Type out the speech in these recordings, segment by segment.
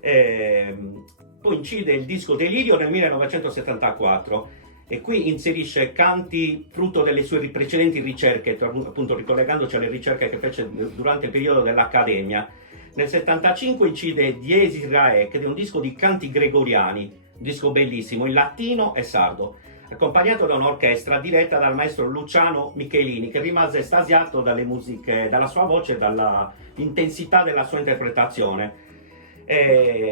Poi incide il disco Delirio nel 1974 e qui inserisce canti frutto delle sue precedenti ricerche, appunto ricollegandoci alle ricerche che fece durante il periodo dell'Accademia. Nel 75 incide Dies Irae, che è un disco di canti gregoriani, un disco bellissimo, in latino e sardo, accompagnato da un'orchestra diretta dal maestro Luciano Michelini, che rimase estasiato dalle musiche, dalla sua voce e dall'intensità della sua interpretazione.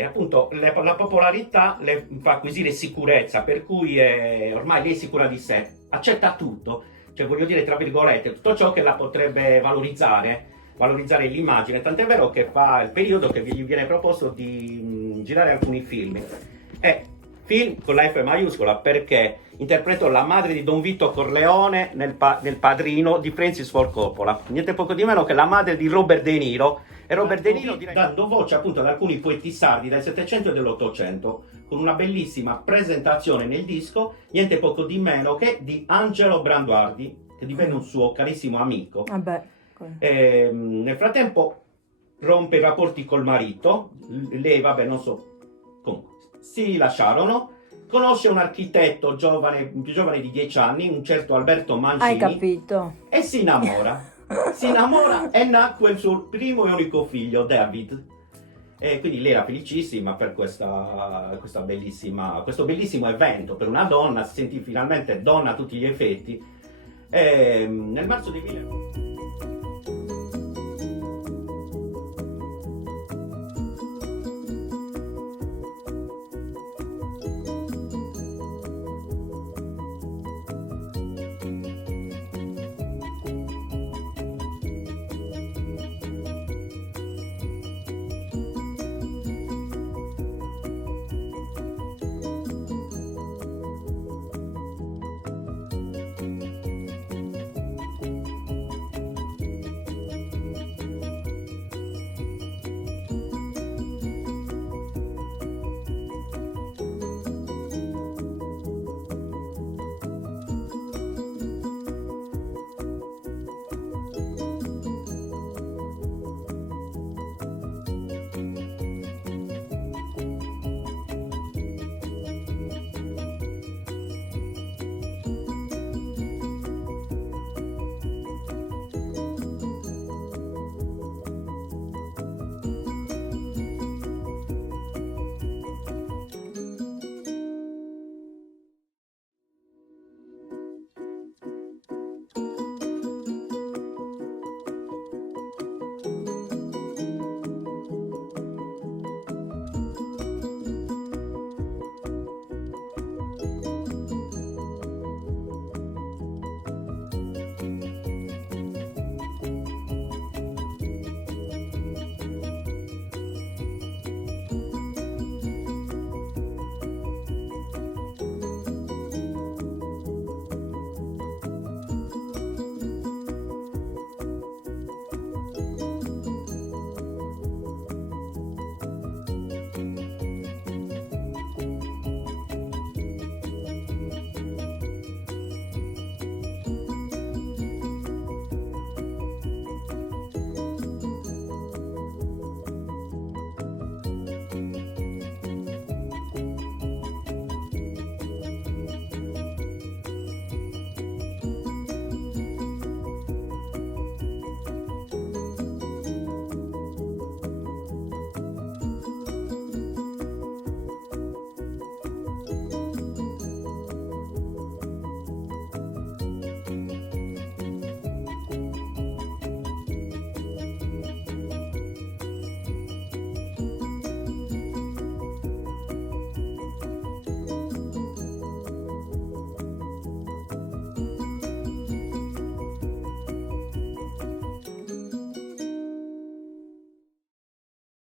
Appunto la popolarità le fa acquisire sicurezza, per cui ormai lei è sicura di sé, accetta tutto, cioè voglio dire tra virgolette, tutto ciò che la potrebbe valorizzare l'immagine, tant'è vero che fa il periodo che gli viene proposto di girare alcuni film. Film con la F maiuscola perché interpretò la madre di Don Vito Corleone nel Padrino di Francis Ford Coppola, niente poco di meno che la madre di Robert De Niro, e Robert De Niro dando voce appunto ad alcuni poeti sardi del Settecento e dell'Ottocento, con una bellissima presentazione nel disco, niente poco di meno che di Angelo Branduardi, che divenne un suo carissimo amico. Nel frattempo rompe i rapporti col marito, lei vabbè non so, comunque si lasciarono, conosce un architetto più giovane di 10 anni, un certo Alberto Mancini. Hai capito? E si innamora. Si innamora e nacque il suo primo e unico figlio, David. E quindi lei era felicissima per questo bellissimo evento. Per una donna, si sentì finalmente donna a tutti gli effetti. E nel marzo del 1900